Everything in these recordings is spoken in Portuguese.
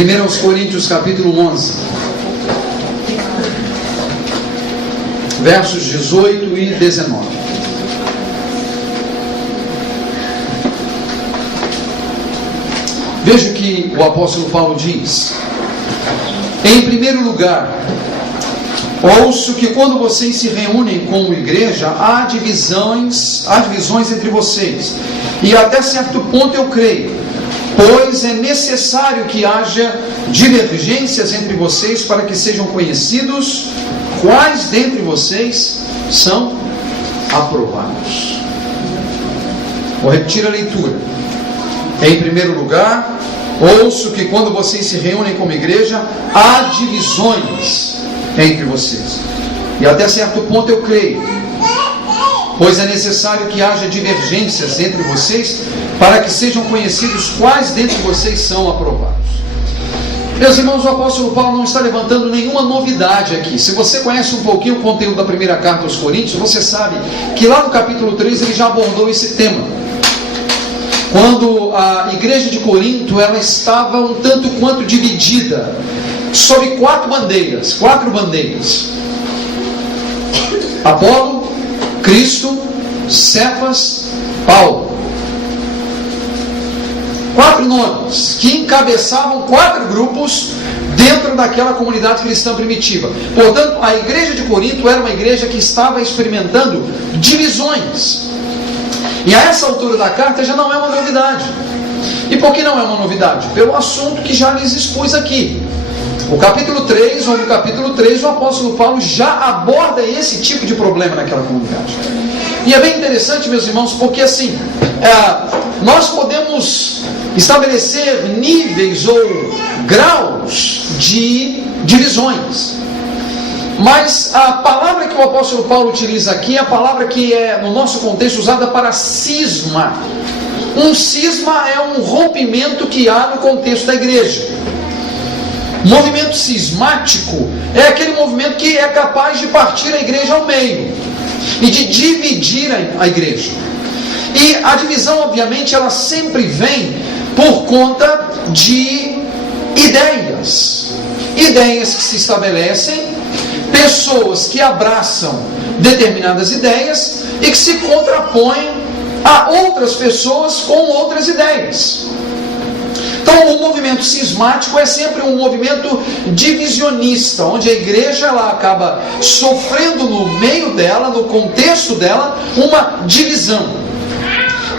1 Coríntios capítulo 11, versos 18 e 19. Veja o que o apóstolo Paulo diz. Em primeiro lugar, ouço que quando vocês se reúnem como igreja, há divisões entre vocês. E até certo ponto eu creio, pois é necessário que haja divergências entre vocês para que sejam conhecidos quais dentre vocês são aprovados. Vou repetir a leitura. Em primeiro lugar, ouço que quando vocês se reúnem como igreja, há divisões entre vocês. E até certo ponto eu creio, pois é necessário que haja divergências entre vocês para que sejam conhecidos quais dentre vocês são aprovados. Meus irmãos, o apóstolo Paulo não está levantando nenhuma novidade aqui. Se você conhece um pouquinho o conteúdo da primeira carta aos Coríntios, você sabe que lá no capítulo 3 ele já abordou esse tema. Quando a igreja de Corinto ela estava um tanto quanto dividida sob quatro bandeiras. Apolo, Cristo, Cefas, Paulo. 4 nomes que encabeçavam 4 grupos dentro daquela comunidade cristã primitiva. Portanto, a igreja de Corinto era uma igreja que estava experimentando divisões. E a essa altura da carta já não é uma novidade. E por que não é uma novidade? Pelo assunto que já lhes expus aqui. No capítulo 3, o apóstolo Paulo já aborda esse tipo de problema naquela comunidade. E é bem interessante, meus irmãos, porque assim, nós podemos estabelecer níveis ou graus de divisões. Mas a palavra que o apóstolo Paulo utiliza aqui é a palavra que é, no nosso contexto, usada para cisma. Um cisma é um rompimento que há no contexto da igreja. Movimento cismático é aquele movimento que é capaz de partir a igreja ao meio e de dividir a igreja. E a divisão, obviamente, ela sempre vem por conta de ideias que se estabelecem, pessoas que abraçam determinadas ideias e que se contrapõem a outras pessoas com outras ideias. Então, o movimento cismático é sempre um movimento divisionista, onde a igreja ela acaba sofrendo no meio dela, no contexto dela, uma divisão.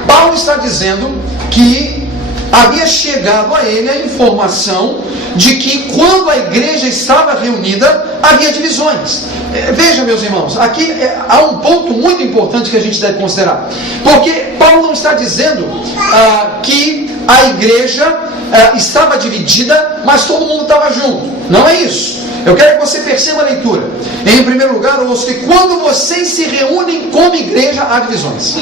Paulo está dizendo que havia chegado a ele a informação de que quando a igreja estava reunida, havia divisões. Veja, meus irmãos, aqui há um ponto muito importante que a gente deve considerar. Porque Paulo não está dizendo que a igreja estava dividida, mas todo mundo estava junto. Não é isso. Eu quero que você perceba a leitura. Em primeiro lugar, eu ouço que quando vocês se reúnem como igreja, há divisões.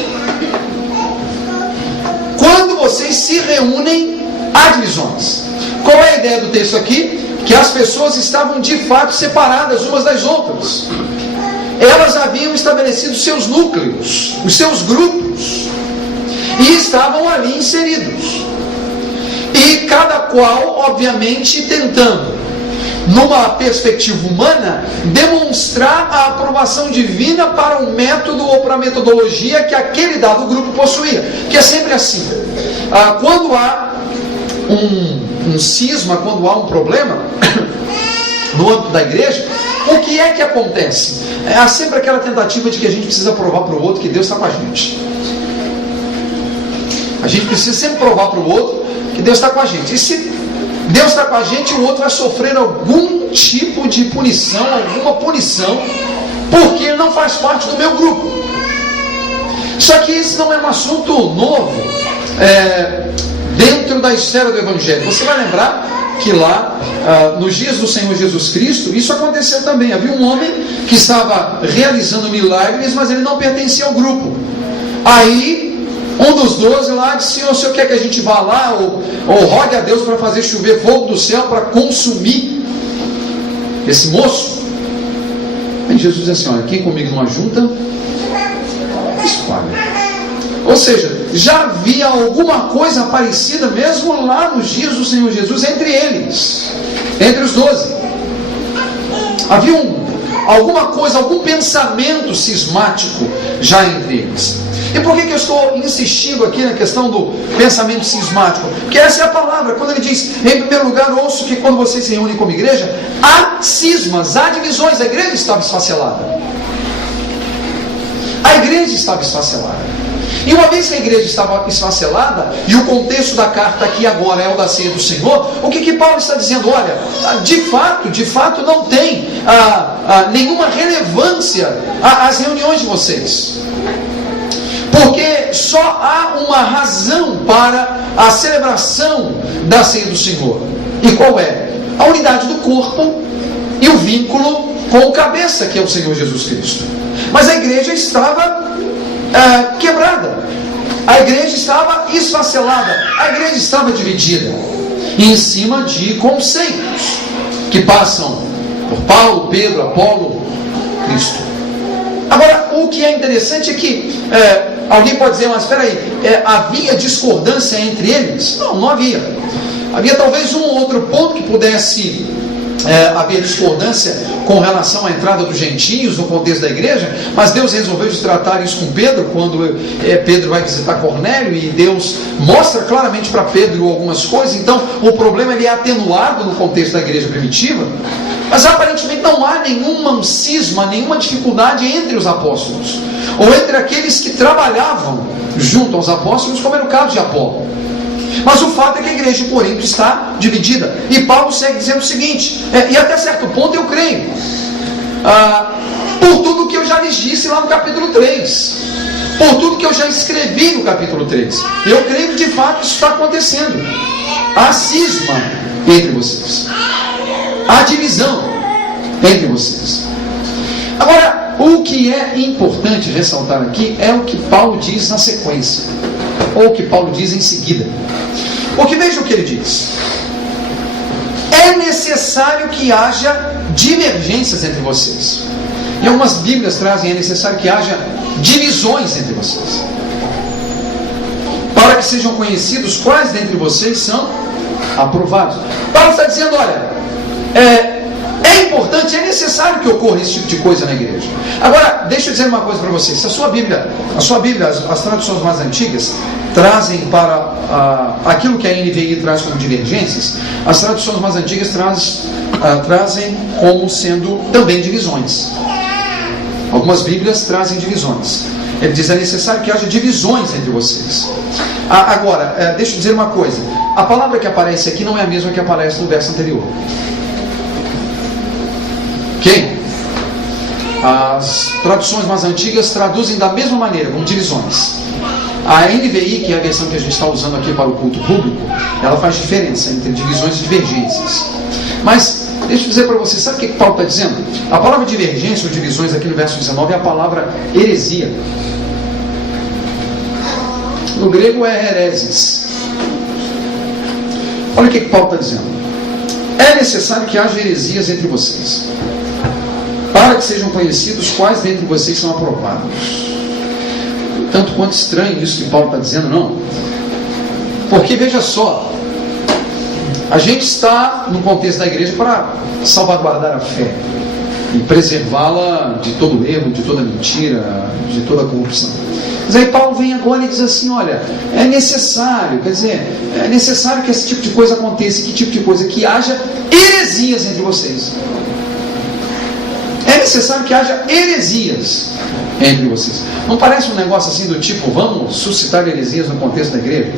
Quando vocês se reúnem, há divisões. Qual é a ideia do texto aqui? Que as pessoas estavam de fato separadas umas das outras. Elas haviam estabelecido seus núcleos, os seus grupos, e estavam ali inseridos. E cada qual, obviamente, tentando, numa perspectiva humana, demonstrar a aprovação divina para um método ou para a metodologia que aquele dado grupo possuía. Que é sempre assim. Quando há um cisma, quando há um problema no âmbito da igreja, o que é que acontece? Há sempre aquela tentativa de que a gente precisa provar para o outro que Deus está com a gente. A gente precisa sempre provar para o outro que Deus está com a gente. E se Deus está com a gente, o outro vai sofrer algum tipo de punição, alguma punição, porque ele não faz parte do meu grupo. Só que isso não é um assunto novo dentro da esfera do Evangelho. Você vai lembrar que lá, nos dias do Senhor Jesus Cristo, isso aconteceu também. Havia um homem que estava realizando milagres, mas ele não pertencia ao grupo. Aí um dos 12 lá disse: Senhor, o Senhor quer que a gente vá lá ou rogue a Deus para fazer chover fogo do céu para consumir esse moço? Aí Jesus diz assim: olha, quem comigo não ajunta, espalha. Ou seja, já havia alguma coisa parecida mesmo lá nos dias do Senhor Jesus entre eles, entre os 12. Havia alguma coisa, algum pensamento cismático já entre eles. E por que eu estou insistindo aqui na questão do pensamento cismático? Porque essa é a palavra, quando ele diz, em primeiro lugar, ouço que quando vocês se reúnem como igreja, há cismas, há divisões, a igreja estava esfacelada. A igreja estava esfacelada. E uma vez que a igreja estava esfacelada, e o contexto da carta aqui agora é o da ceia do Senhor, o que Paulo está dizendo? Olha, de fato não tem nenhuma relevância às reuniões de vocês. Porque só há uma razão para a celebração da ceia do Senhor. E qual é? A unidade do corpo e o vínculo com o cabeça, que é o Senhor Jesus Cristo. Mas a igreja estava quebrada, a igreja estava esfacelada, a igreja estava dividida em cima de conceitos que passam por Paulo, Pedro, Apolo, Cristo. Agora, o que é interessante é que alguém pode dizer, mas espera aí, havia discordância entre eles? Não havia. Havia talvez um ou outro ponto que pudesse haver discordância com relação à entrada dos gentios no contexto da igreja, mas Deus resolveu tratar isso com Pedro, quando Pedro vai visitar Cornélio, e Deus mostra claramente para Pedro algumas coisas. Então o problema ele é atenuado no contexto da igreja primitiva, mas aparentemente não há nenhum cisma, nenhuma dificuldade entre os apóstolos, ou entre aqueles que trabalhavam junto aos apóstolos, como era o caso de Apolo. Mas o fato é que a igreja de Corinto está dividida. E Paulo segue dizendo o seguinte, e até certo ponto eu creio, por tudo que eu já lhes disse lá no capítulo 3, por tudo que eu já escrevi no capítulo 3, eu creio que de fato isso está acontecendo. Há cisma entre vocês, há divisão entre vocês. Agora, o que é importante ressaltar aqui é o que Paulo diz na sequência, ou o que Paulo diz em seguida. Porque veja o que ele diz: é necessário que haja divergências entre vocês. E algumas Bíblias trazem, é necessário que haja divisões entre vocês, para que sejam conhecidos quais dentre vocês são aprovados. Paulo está dizendo, olha, é importante, é necessário que ocorra esse tipo de coisa na igreja. Agora, deixa eu dizer uma coisa para vocês. Se a sua Bíblia, as traduções mais antigas trazem para aquilo que a NVI traz como divergências, as traduções mais antigas trazem como sendo também divisões. Algumas Bíblias trazem divisões. Ele diz, é necessário que haja divisões entre vocês. Agora, deixa eu dizer uma coisa. A palavra que aparece aqui não é a mesma que aparece no verso anterior. Ok? As traduções mais antigas traduzem da mesma maneira, como divisões. A NVI, que é a versão que a gente está usando aqui para o culto público, ela faz diferença entre divisões e divergências. Mas, deixa eu dizer para você, sabe o que Paulo está dizendo? A palavra divergência ou divisões aqui no verso 19 é a palavra heresia. No grego é hereses. Olha o que Paulo está dizendo. É necessário que haja heresias entre vocês, para que sejam conhecidos quais dentre vocês são aprovados. Tanto quanto estranho isso que Paulo está dizendo, não? Porque veja só, a gente está no contexto da igreja para salvaguardar a fé e preservá-la de todo erro, de toda mentira, de toda corrupção. Mas aí Paulo vem agora e diz assim, olha, é necessário, quer dizer, é necessário que esse tipo de coisa aconteça. Que tipo de coisa? Que haja heresias entre vocês. É necessário que haja heresias entre vocês. Não parece um negócio assim do tipo, vamos suscitar heresias no contexto da igreja,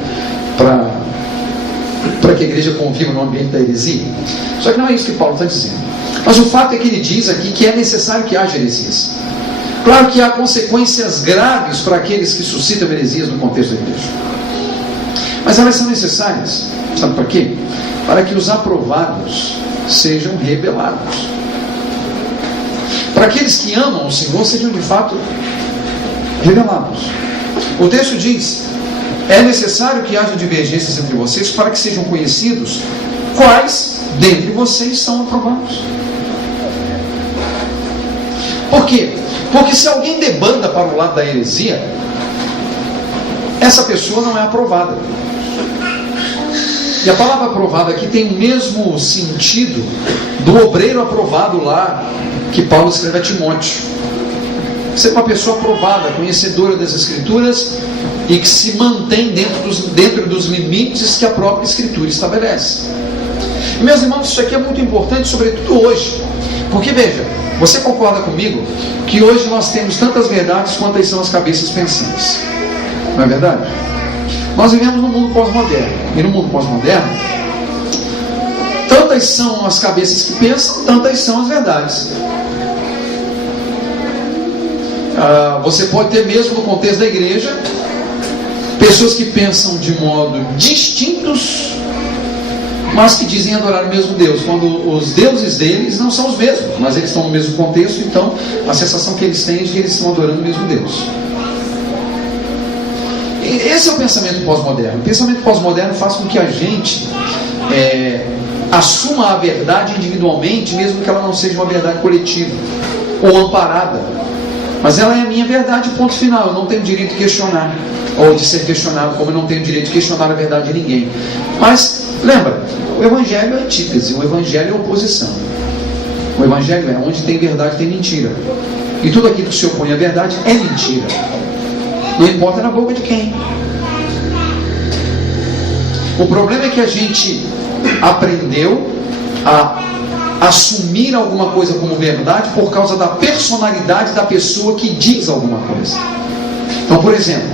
para que a igreja conviva no ambiente da heresia? Só que não é isso que Paulo está dizendo. Mas o fato é que ele diz aqui que é necessário que haja heresias. Claro que há consequências graves para aqueles que suscitam heresias no contexto da igreja, mas elas são necessárias. Sabe para quê? Para que os aprovados sejam revelados, para aqueles que amam o Senhor sejam de fato revelados. O texto diz, é necessário que haja divergências entre vocês, para que sejam conhecidos quais dentre vocês são aprovados. Por quê? Porque se alguém debanda para o lado da heresia, essa pessoa não é aprovada. E a palavra aprovada aqui tem o mesmo sentido do obreiro aprovado lá que Paulo escreve a Timóteo. Ser uma pessoa aprovada, conhecedora das Escrituras e que se mantém dentro dos limites que a própria Escritura estabelece. E, meus irmãos, isso aqui é muito importante, sobretudo hoje, porque veja, você concorda comigo que hoje nós temos tantas verdades quantas são as cabeças pensantes, não é verdade? Nós vivemos num mundo pós-moderno, e no mundo pós-moderno tantas são as cabeças que pensam, tantas são as verdades. Você pode ter mesmo no contexto da igreja pessoas que pensam de modo distintos, mas que dizem adorar o mesmo Deus, quando os deuses deles não são os mesmos, mas eles estão no mesmo contexto. Então a sensação que eles têm é de que eles estão adorando o mesmo Deus. E esse é o pensamento pós-moderno. O pensamento pós-moderno faz com que a gente assuma a verdade individualmente, mesmo que ela não seja uma verdade coletiva ou amparada, mas ela é a minha verdade, ponto final. Eu não tenho direito de questionar ou de ser questionado, como eu não tenho direito de questionar a verdade de ninguém. Mas lembra, o Evangelho é antítese, o Evangelho é oposição. O Evangelho é onde tem verdade, tem mentira. E tudo aquilo que se opõe à verdade é mentira. Não importa na boca de quem. O problema é que a gente aprendeu a assumir alguma coisa como verdade por causa da personalidade da pessoa que diz alguma coisa. Então, por exemplo,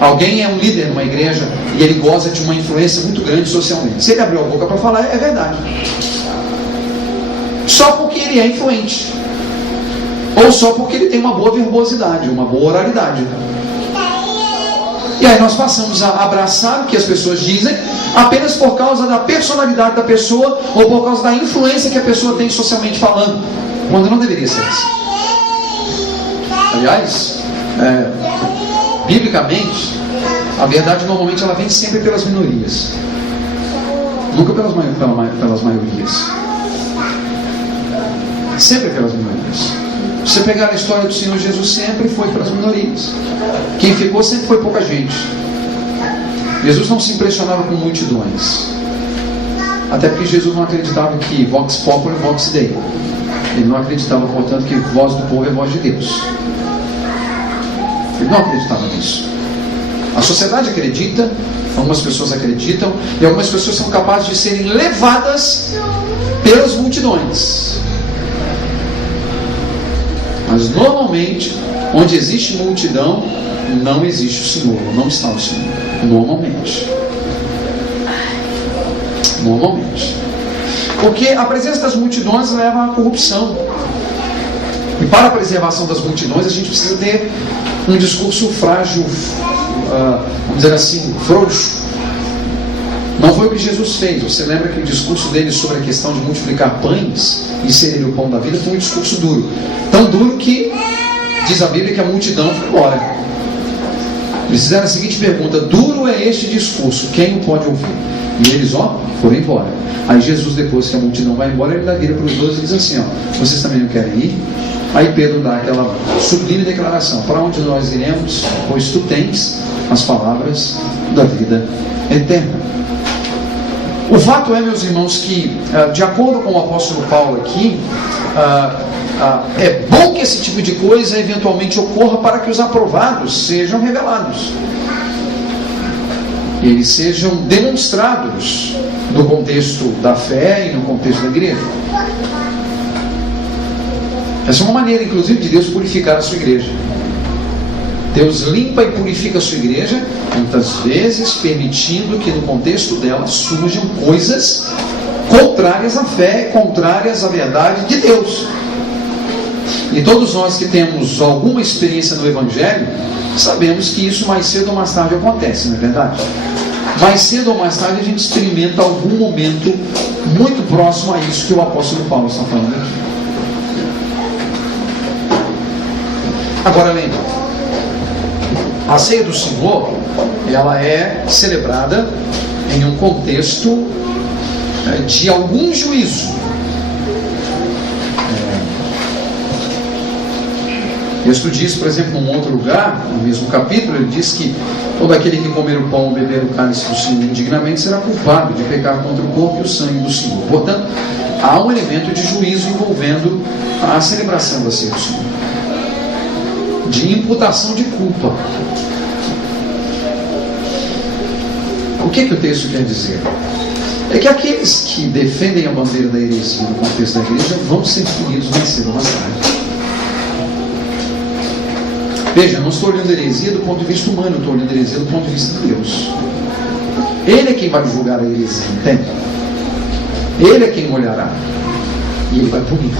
alguém é um líder numa igreja e ele goza de uma influência muito grande socialmente. Se ele abriu a boca para falar, é verdade. Só porque ele é influente. Ou só porque ele tem uma boa verbosidade, uma boa oralidade. E aí nós passamos a abraçar o que as pessoas dizem apenas por causa da personalidade da pessoa ou por causa da influência que a pessoa tem socialmente falando, quando não deveria ser assim. Aliás, biblicamente, a verdade normalmente ela vem sempre pelas minorias, nunca pelas maiorias. Sempre pelas minorias. Se você pegar a história do Senhor Jesus, sempre foi pelas minorias. Quem ficou sempre foi pouca gente. Jesus não se impressionava com multidões, até porque Jesus não acreditava que vox populi, vox dei. Ele não acreditava, portanto, que voz do povo é voz de Deus. Ele não acreditava nisso. A sociedade acredita, algumas pessoas acreditam, e algumas pessoas são capazes de serem levadas pelas multidões. Mas normalmente, onde existe multidão, não existe o Senhor, não está o Senhor. Normalmente. Porque a presença das multidões leva à corrupção. E para a preservação das multidões, a gente precisa ter um discurso frágil, vamos dizer assim, frouxo. Não foi o que Jesus fez. Você lembra que o discurso dele sobre a questão de multiplicar pães e ser ele o pão da vida foi um discurso duro. Tão duro que diz a Bíblia que a multidão foi embora. Eles fizeram a seguinte pergunta: duro é este discurso, quem o pode ouvir? E eles, foram embora. Aí Jesus, depois que a multidão vai embora, ele vira para os 12 e diz assim: vocês também não querem ir? Aí Pedro dá aquela sublime declaração: para onde nós iremos? Pois tu tens as palavras da vida eterna. O fato é, meus irmãos, que de acordo com o apóstolo Paulo aqui, é bom que esse tipo de coisa eventualmente ocorra para que os aprovados sejam revelados, eles sejam demonstrados no contexto da fé e no contexto da igreja. Essa é uma maneira, inclusive, de Deus purificar a sua igreja. Deus limpa e purifica a sua igreja, muitas vezes permitindo que no contexto dela surjam coisas contrárias à fé, contrárias à verdade de Deus. E todos nós que temos alguma experiência no Evangelho, sabemos que isso mais cedo ou mais tarde acontece, não é verdade? Mais cedo ou mais tarde a gente experimenta algum momento muito próximo a isso que o apóstolo Paulo está falando aqui. Agora lembre, a ceia do Senhor, ela é celebrada em um contexto de algum juízo. O texto diz, por exemplo, num outro lugar, no mesmo capítulo, ele diz que todo aquele que comer o pão ou beber o cálice do Senhor indignamente será culpado de pecar contra o corpo e o sangue do Senhor. Portanto, há um elemento de juízo envolvendo a celebração da ceia do Senhor, de imputação de culpa. O que o texto quer dizer? É que aqueles que defendem a bandeira da heresia no contexto da igreja vão ser feridos mais cedo ou mais tarde. Veja, eu não estou olhando a heresia do ponto de vista humano, eu estou olhando a heresia do ponto de vista de Deus. Ele é quem vai julgar a heresia, entende? Ele é quem olhará e ele vai punir.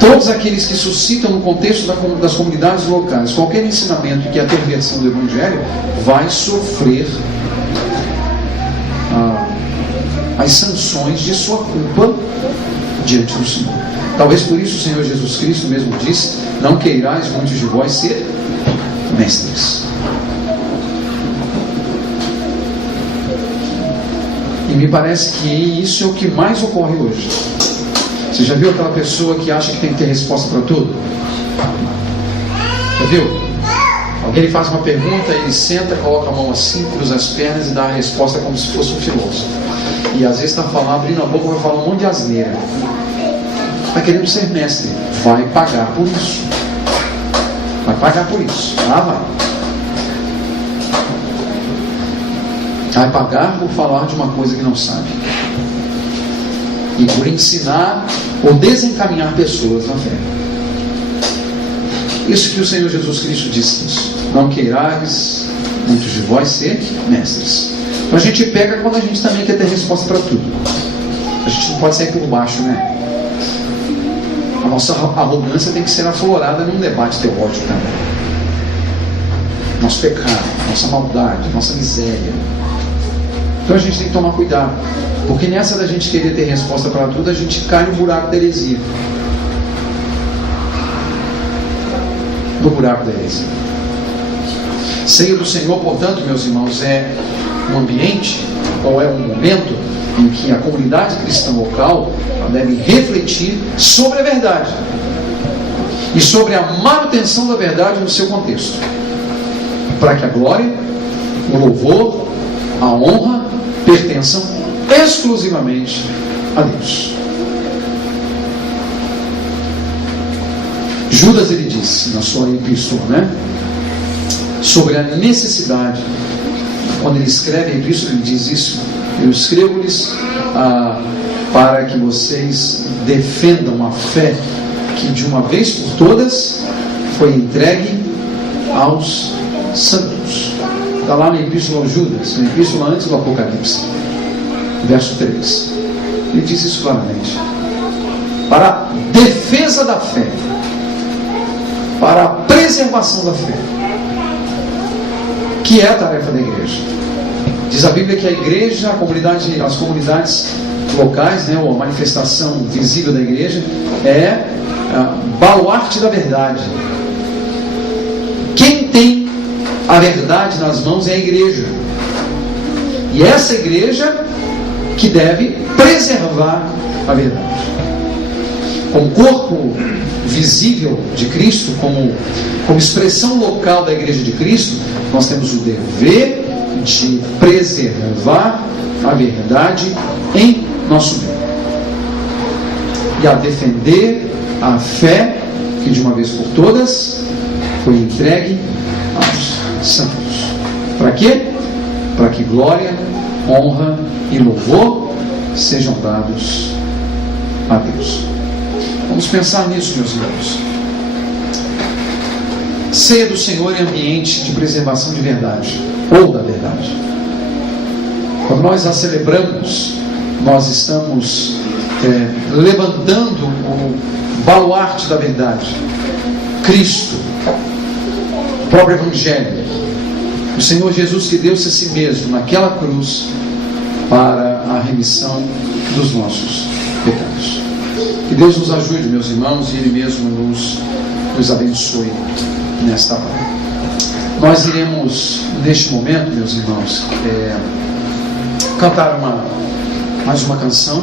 Todos aqueles que suscitam no contexto das comunidades locais qualquer ensinamento que é a perversão do Evangelho vai sofrer as sanções de sua culpa diante do Senhor. Talvez por isso o Senhor Jesus Cristo mesmo disse: não queirais muitos de vós ser mestres. E me parece que isso é o que mais ocorre hoje. Você já viu aquela pessoa que acha que tem que ter resposta para tudo? Já viu? Alguém lhe faz uma pergunta, ele senta, coloca a mão assim, cruza as pernas e dá a resposta como se fosse um filósofo. E às vezes está falando, abrindo a boca, vai falar um monte de asneira. Está querendo ser mestre. Vai pagar por isso. Vai pagar por isso. Vai. Vai pagar por falar de uma coisa que não sabe. E por ensinar ou desencaminhar pessoas na fé. Isso que o Senhor Jesus Cristo disse isso. Não queirais muitos de vós ser mestres. Então a gente pega quando a gente também quer ter resposta para tudo. A gente não pode sair por baixo, né? A nossa arrogância tem que ser aflorada num debate teológico também. Nosso pecado, nossa maldade, nossa miséria. Então a gente tem que tomar cuidado. Porque nessa da gente querer ter resposta para tudo, a gente cai no buraco da heresia. No buraco da heresia. Ceia do Senhor, portanto, meus irmãos, é um ambiente, ou é um momento em que a comunidade cristã local deve refletir sobre a verdade e sobre a manutenção da verdade no seu contexto, para que a glória, o louvor, a honra pertençam exclusivamente a Deus. Judas, ele disse na sua epístola, sobre a necessidade, quando ele escreve a epístola, ele diz isso: eu escrevo-lhes para que vocês defendam a fé que de uma vez por todas foi entregue aos santos. Está lá na epístola aos Judas, na epístola antes do Apocalipse, verso 3. Ele diz isso claramente: para a defesa da fé, para a preservação da fé, que é a tarefa da igreja. Diz a Bíblia que a igreja, as comunidades locais, ou a manifestação visível da igreja, é baluarte da verdade. Quem tem a verdade nas mãos é a igreja. E essa igreja que deve preservar a verdade. Como corpo visível de Cristo, como expressão local da igreja de Cristo, nós temos o dever de preservar a verdade em nosso meio e a defender a fé que de uma vez por todas foi entregue aos santos. Para quê? Para que glória, honra e louvor sejam dados a Deus. Vamos pensar nisso, meus irmãos. Ceia do Senhor é ambiente de preservação de verdade, ou da verdade. Quando nós a celebramos, nós estamos levantando o baluarte da verdade, Cristo, o próprio Evangelho, o Senhor Jesus que deu-se a si mesmo naquela cruz para a remissão dos nossos pecados. Que Deus nos ajude, meus irmãos, e Ele mesmo nos abençoe nesta hora. Nós iremos, neste momento, meus irmãos, cantar mais uma canção.